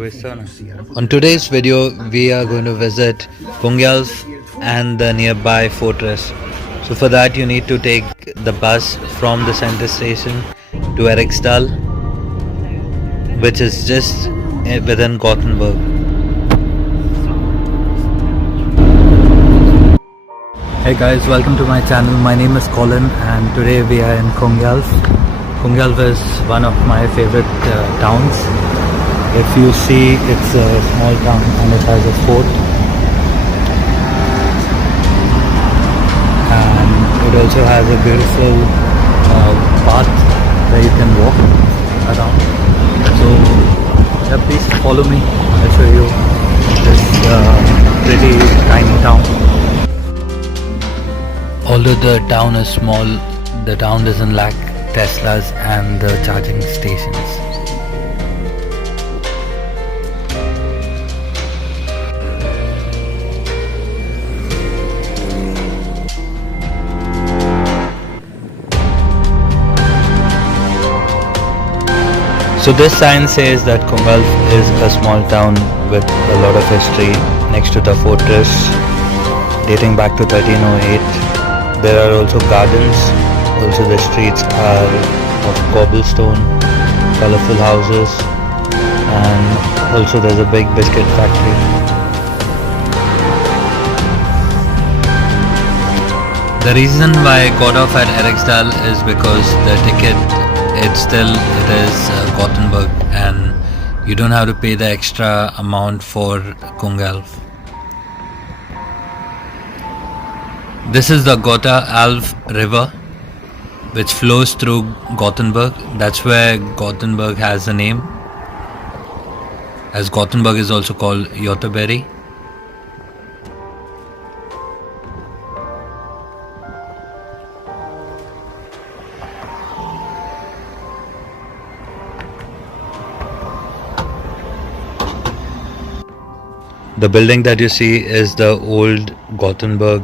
On today's video, we are going to visit Kungälv and the nearby fortress. So for that you need to take the bus from the center station to Eriksdal, which is just within Gothenburg. Hey guys, welcome to my channel. My name is Colin and today we are in Kungälv. Kungälv is one of my favorite towns. If you see, it's a small town and it has a fort. And it also has a beautiful path where you can walk around. So yeah, please follow me. I'll show you this pretty tiny town. Although the town is small, the town doesn't lack Teslas and the charging stations. So this sign says that Kungälv is a small town with a lot of history next to the fortress dating back to 1308. There are also gardens. Also the streets are of cobblestone, colorful houses, and also there's a big biscuit factory. The reason why I got off at Eriksdal is because the ticket it is Gothenburg and you don't have to pay the extra amount for Kungälv. This is the Göta river which flows through Gothenburg. That's where Gothenburg has the name, as Gothenburg is also called Göteborg. The building that you see is the old Gothenburg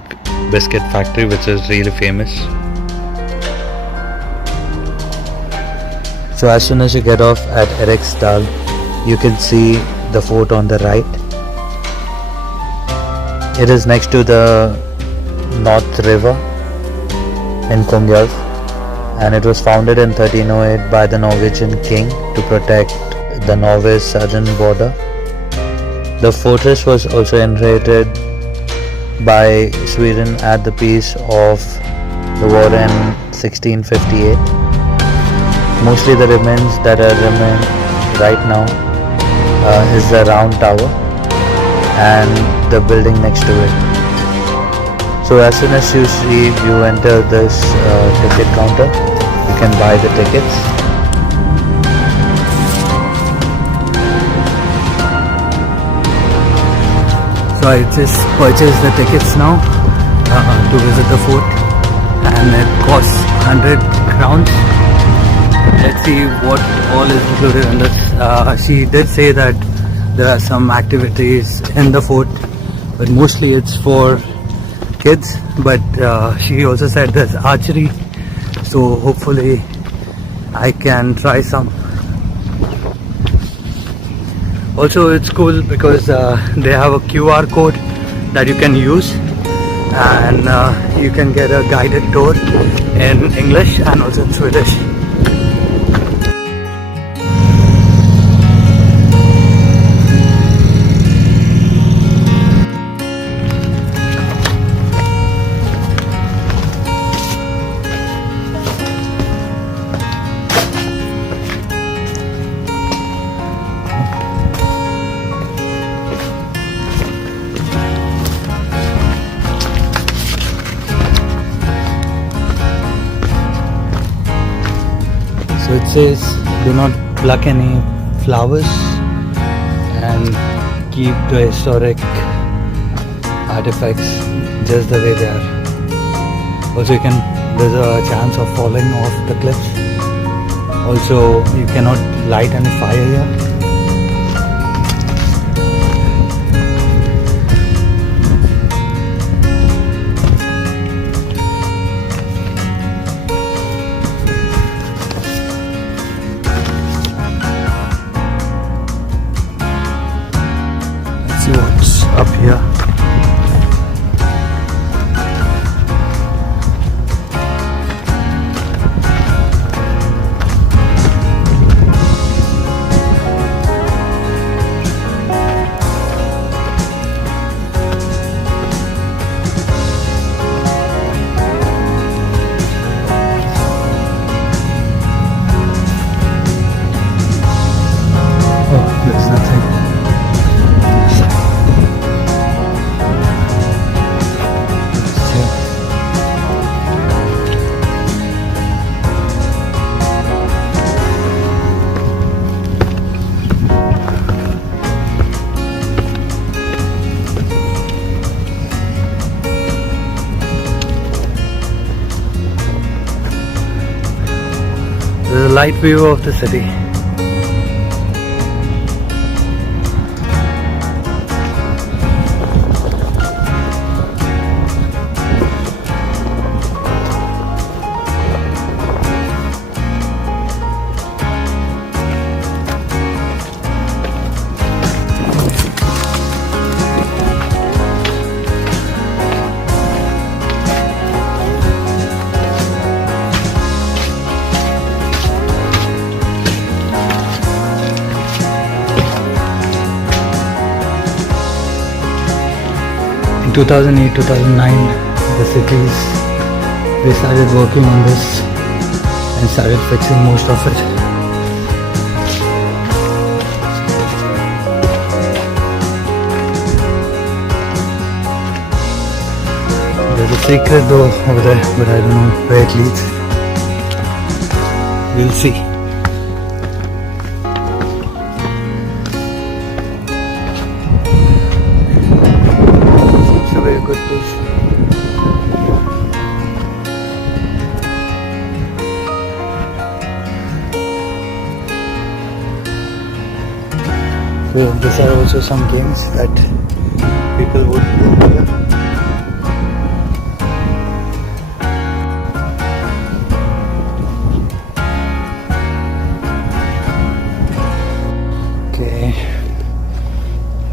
biscuit factory, which is really famous. So as soon as you get off at Eriksdal, you can see the fort on the right. It is next to the North River in Kungälv, and it was founded in 1308 by the Norwegian king to protect the Norway's southern border. The fortress was also inherited by Sweden at the peace of the war in 1658. Mostly the remains that are remain right now is the round tower and the building next to it. So as soon as you enter this ticket counter, you can buy the tickets. So I just purchased the tickets now to visit the fort, and it costs 100 crowns. Let's see what all is included in this. She did say that there are some activities in the fort, but mostly it's for kids. But she also said there's archery, so hopefully I can try some. Also it's cool because they have a QR code that you can use, and you can get a guided tour in English and also in Swedish. So it says do not pluck any flowers and keep the historic artifacts just the way they are. Also there's a chance of falling off the cliffs. Also you cannot light any fire here. see what's up here. There's nothing. There's a light view of the city. In 2008-2009, the cities, they started working on this and started fixing most of it. There's a secret door over there, but I don't know where it leads. We'll see. Very good place. So these are also some games that people would play here. Okay,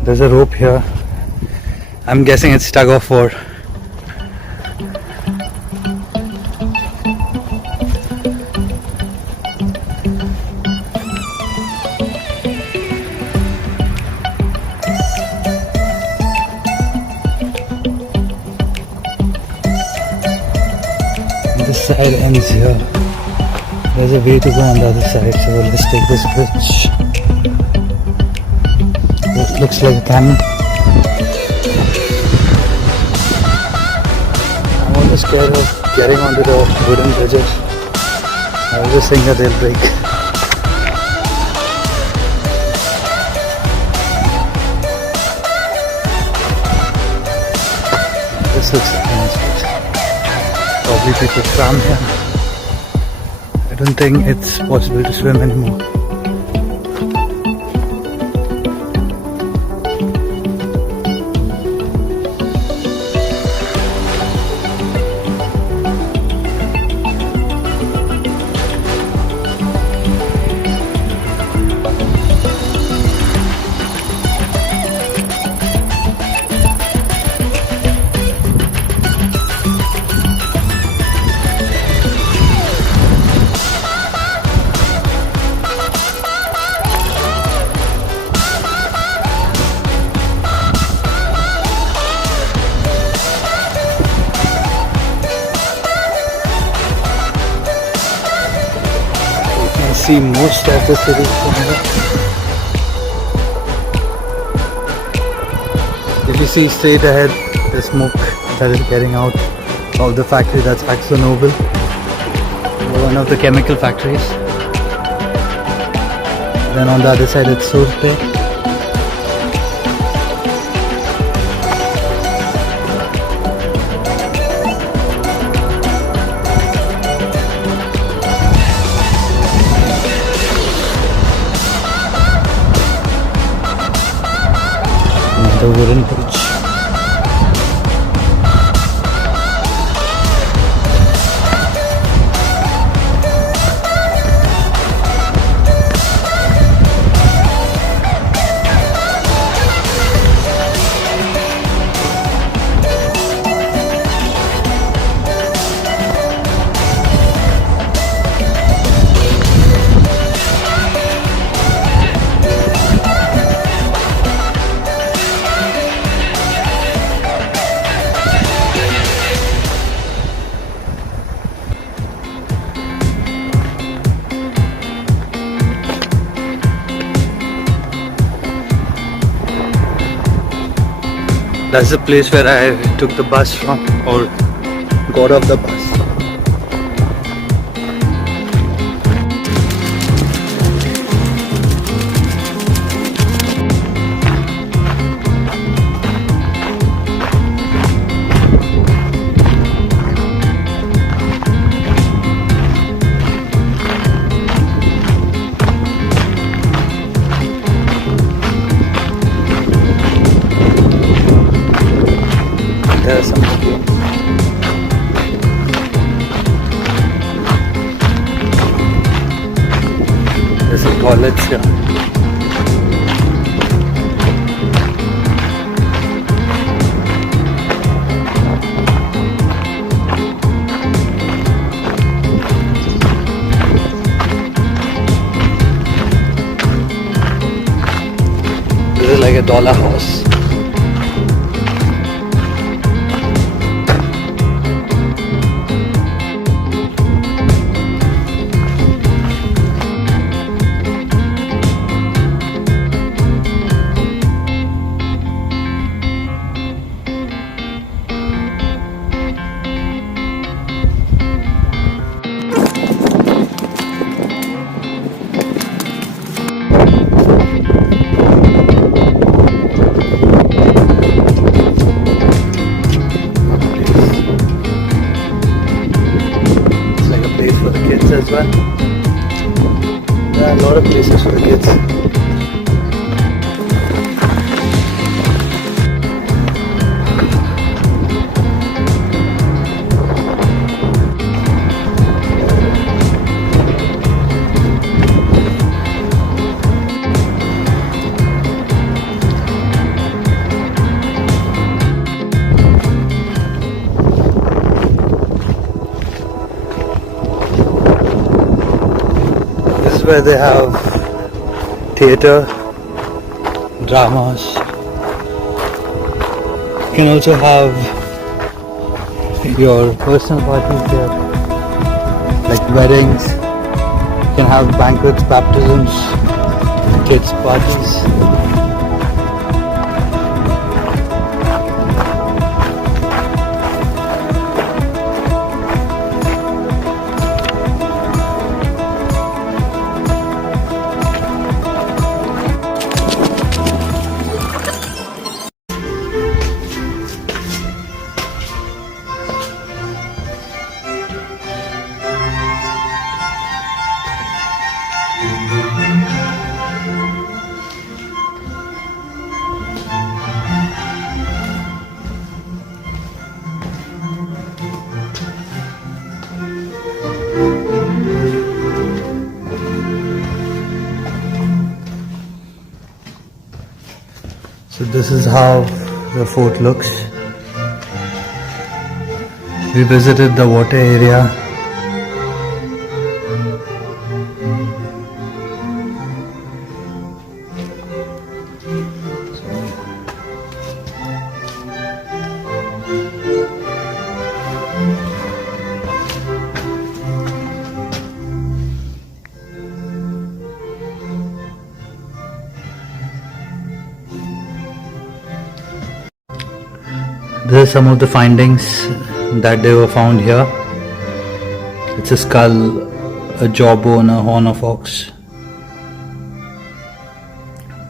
there's a rope here. I'm guessing it's tug of war. This side ends here. There's a way to go on the other side, so let's take this bridge. It looks like a cannon. I'm scared of getting onto the wooden bridges. I always think that they'll break. This looks like a nice place. Probably people swam here. I don't think it's possible to swim anymore. See most of the city from here. If you see straight ahead, the smoke that is getting out of the factory, that's Akzo Nobel, one of the chemical factories. Then on the other side it's Svarte. The wooden bridge. That's the place where I took the bus from, or got off the bus. There's some here. There's some toilets here. This is like a dollar house. As well. There are a lot of places for the kids. Where they have theatre, dramas. You can also have your personal parties there, like weddings. You can have banquets, baptisms, kids' parties. So this is how the fort looks. We visited the water area. These are some of the findings that they were found here. It's a skull, a jawbone, a horn of ox,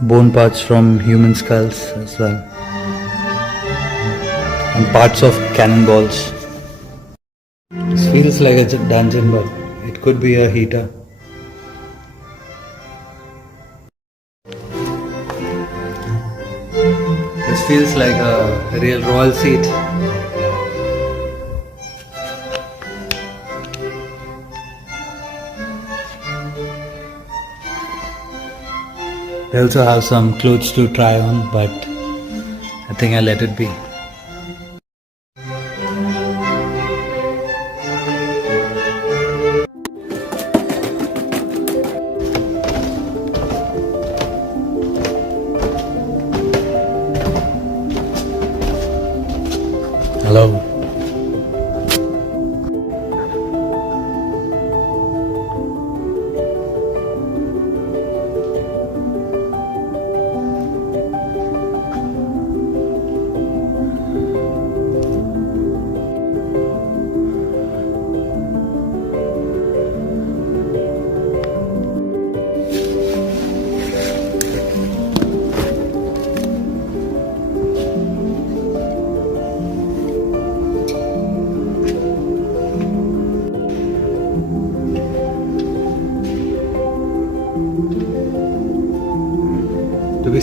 bone parts from human skulls as well, and parts of cannonballs. This feels like a dungeon, but it could be a heater. This feels like a real royal seat. They also have some clothes to try on, but I think I'll let it be. Hello.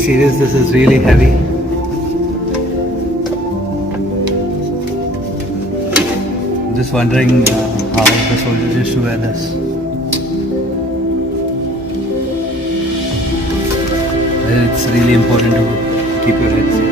serious, this is really heavy. I'm just wondering how the soldiers used to wear this. It's really important to keep your head safe.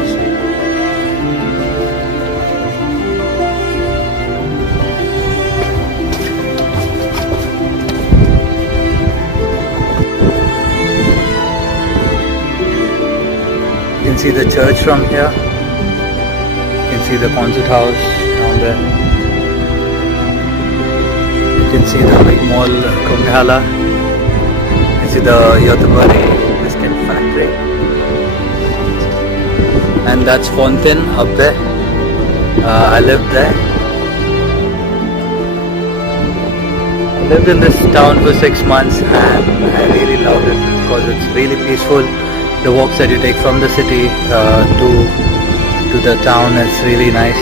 You can see the church from here. You can see the concert house down there. You can see the big mall, Kongahälla. You can see the Göteborgs biscuit factory. And that's Fontin up there. I lived there. I lived in this town for 6 months and I really loved it because it's really peaceful. The walks that you take from the city to the town is really nice.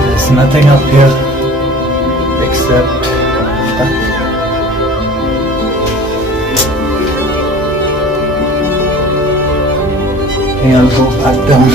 There's nothing up here except that. I think I'll go back down.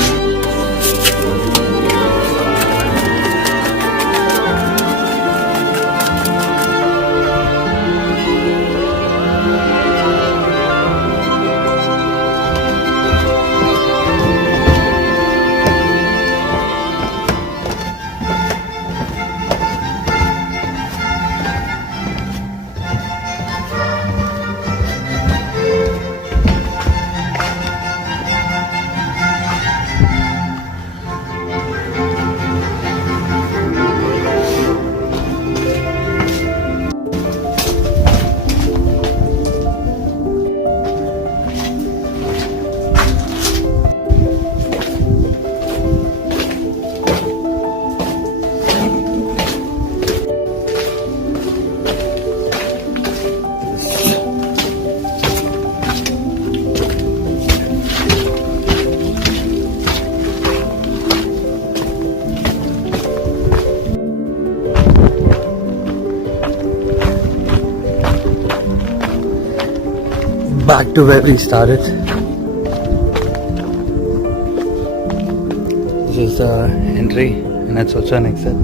Back to where we started. This is the entry and that's also an exit.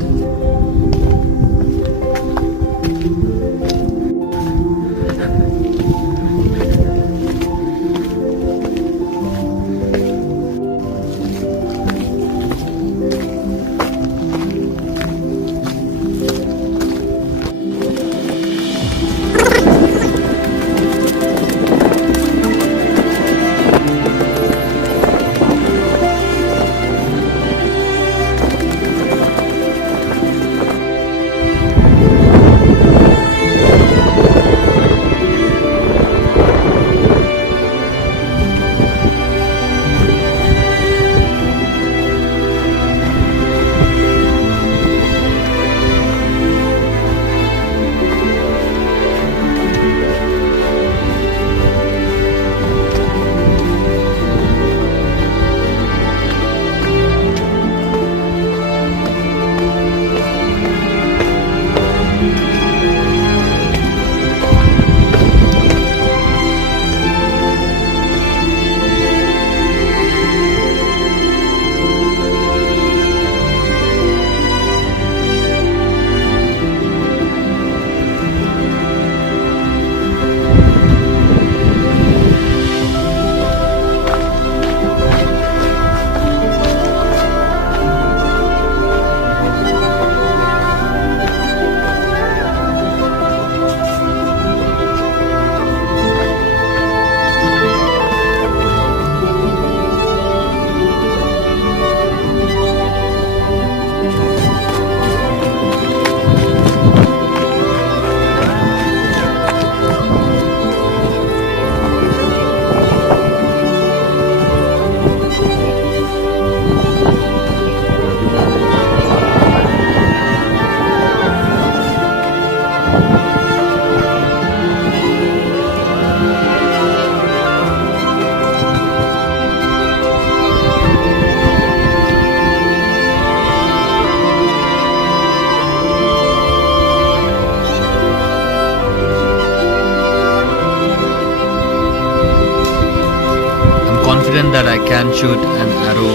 given that I can shoot an arrow,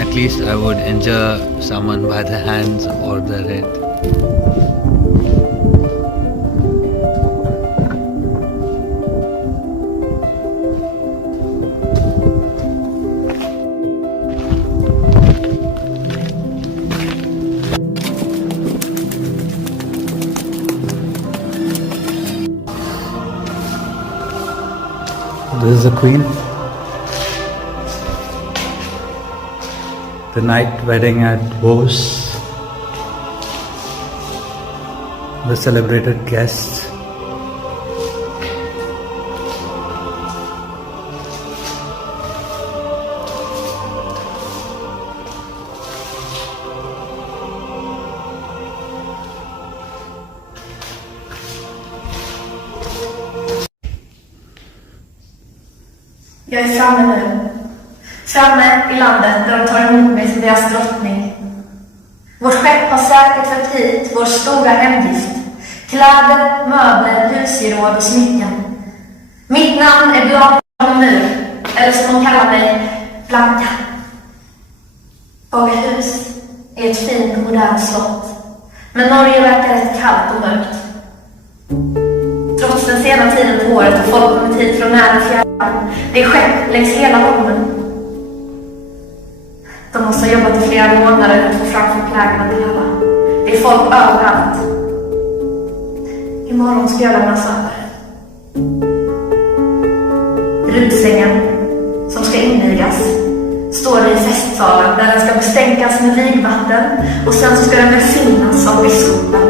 at least I would injure someone by the hands or the head. This is the Queen. The night wedding at Bohus. The celebrated guests. Jag är framme nu. Framme i landet där de tar emot mig som deras drottning. Vårt skepp har säkert fört hit vår stora hemgift. Kläder, möbler, husgeråd och smycken. Mitt namn är Blanka Mur, eller som de kallar mig, Blanka. Bohus är ett fint modernt slott. Men Norge verkar rätt kallt och mörkt. Trots den sena tiden på året har folk kommit hit från nära fjärran. Det är skepp längs hela holmen. De måste ha jobbat i flera månader för att få fram förplägna till alla. Det är folk överallt. Imorgon ska jag lämnas över. Rutsängen som ska invigas står i festsalen där den ska bestänkas med vigvatten och sen så ska den välsignas av biskopen.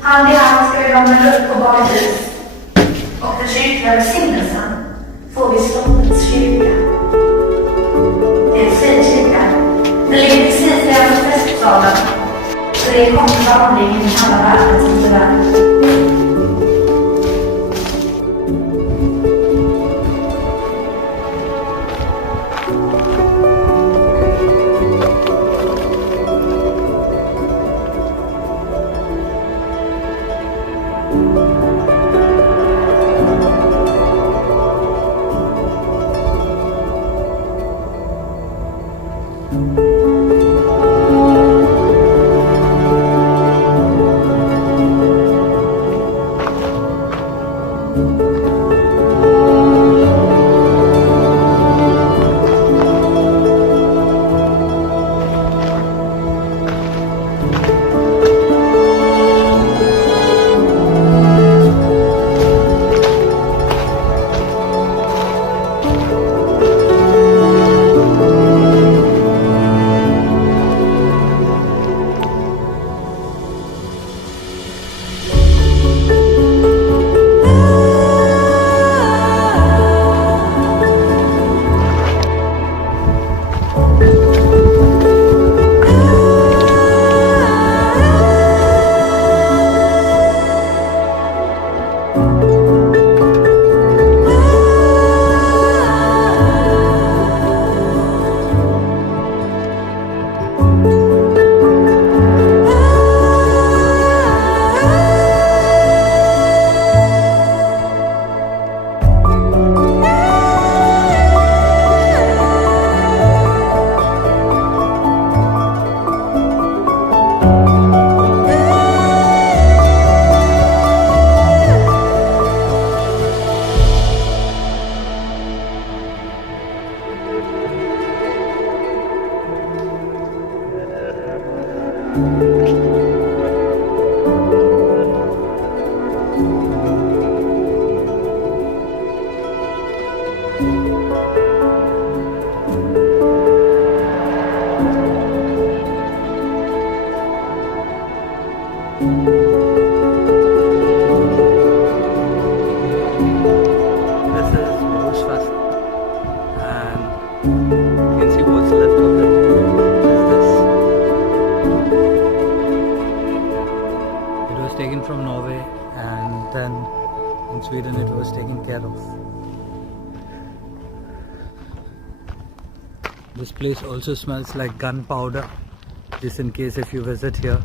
Hand i hand ska vi vandra upp på badhus och den kyrkliga välsignelsen får vi slottets kyrka. Det är en fin kyrka. Den ligger precis nedanför festsalen, så det är kort vandring i alla världen som det där. Sweden it was taken care of. This place also smells like gunpowder, just in case if you visit here.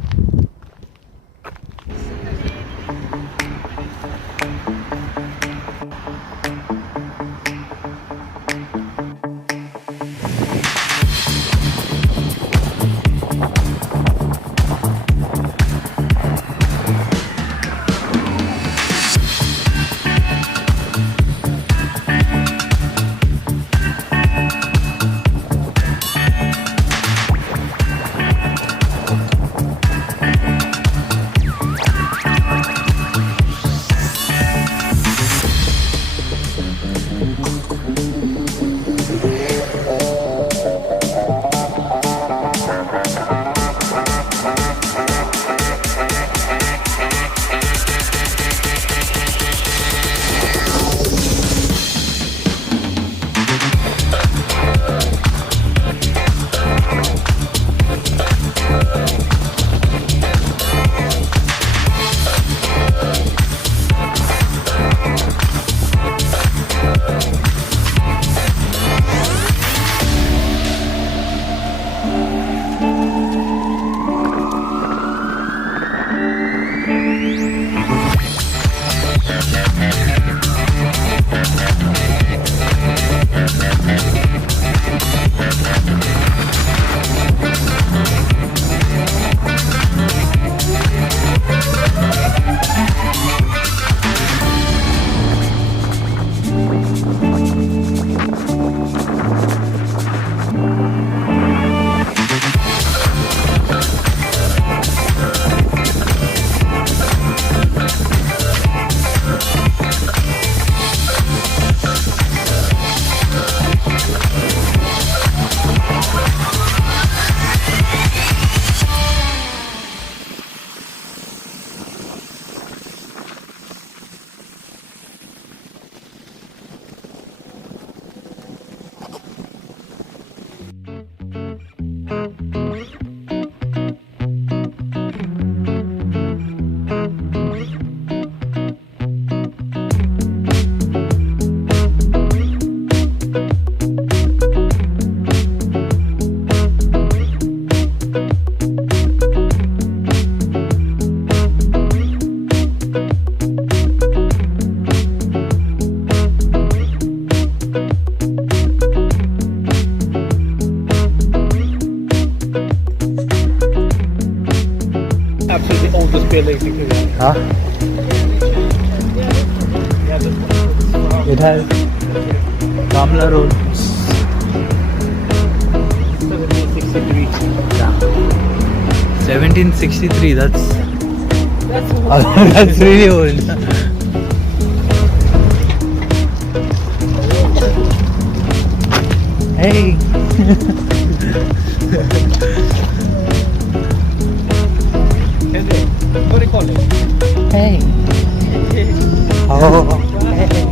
It has Kamla Road. 1763. Yeah. 1763. That's old. that's really old. Hey. What do you call it? Hey. Oh. Hey.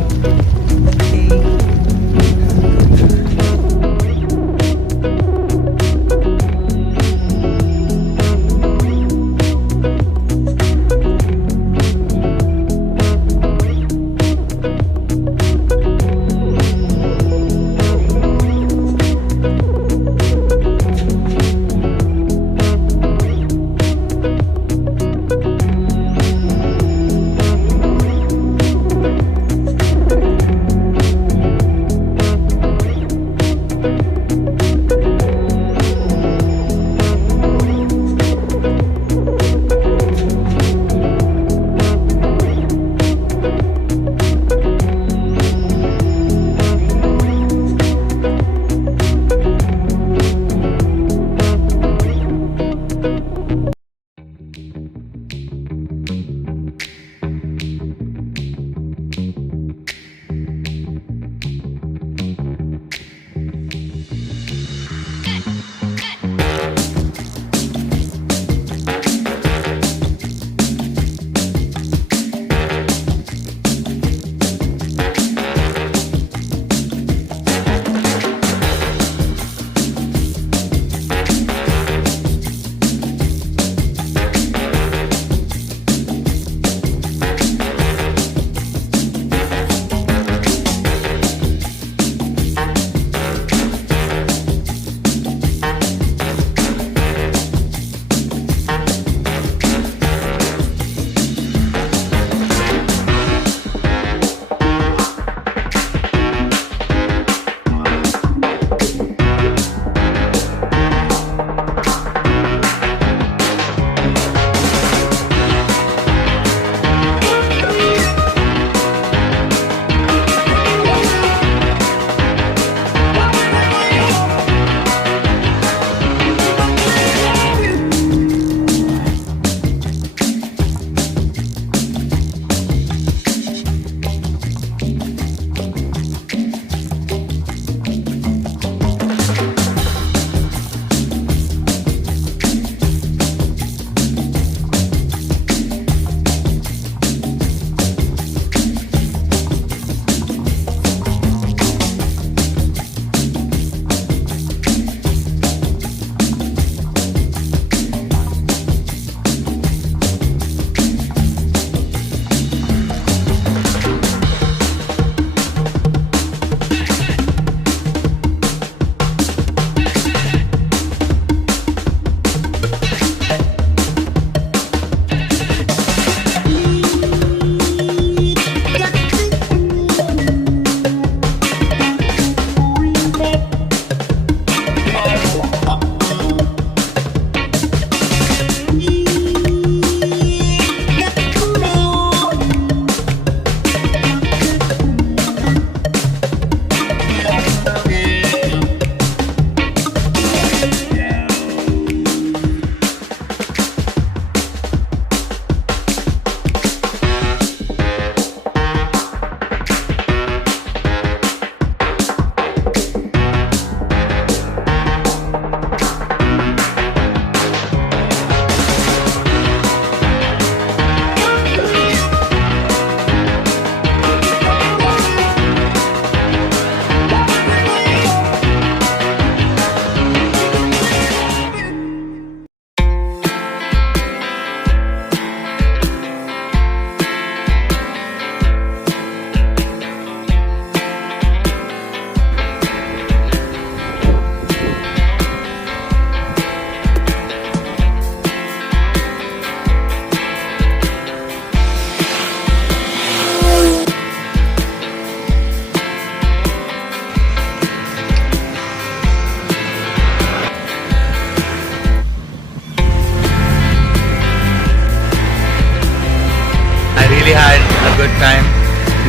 really had a good time.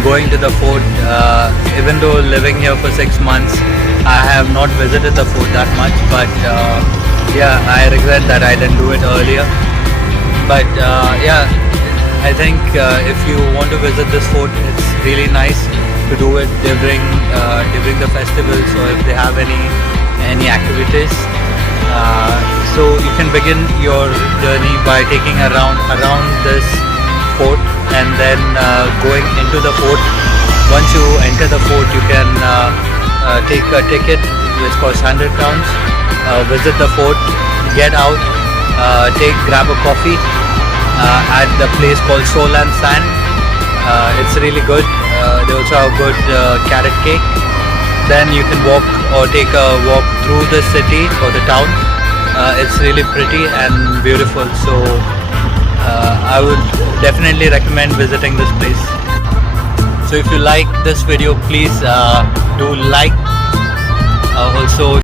going to the fort. Even though living here for 6 months, I have not visited the fort that much, but yeah, I regret that I didn't do it earlier. But yeah, I think if you want to visit this fort, it's really nice to do it during the festivals, or if they have any activities. So you can begin your journey by taking around this fort, and then going into the fort. Once you enter the fort, you can take a ticket which costs 100 crowns, visit the fort, get out, grab a coffee at the place called Soul and Sand. It's really good. They also have good carrot cake. Then you can walk or take a walk through the city or the town. It's really pretty and beautiful, so I would definitely recommend visiting this place. So if you like this video, please do like. Also